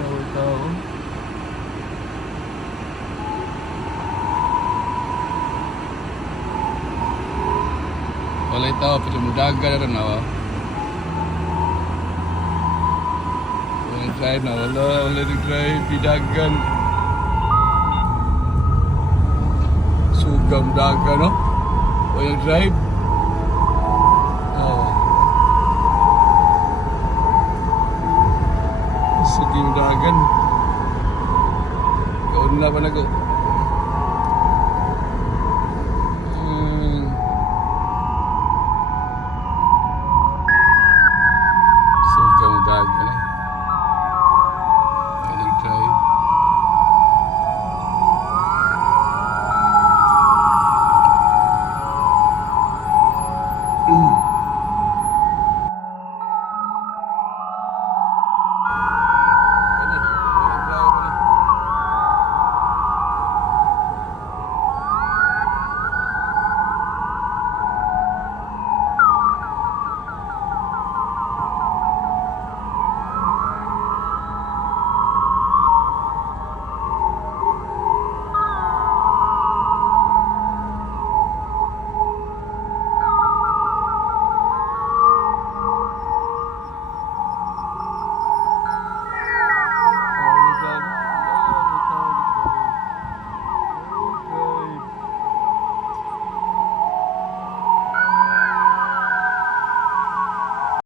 Tao-tao. Walay tao, pero mudaga na rin ako. Walang drive na, wala nag-drive, bidagan. Sugang daga, no? Walang drive. Sige yung dagan. Kaon na pa na ko.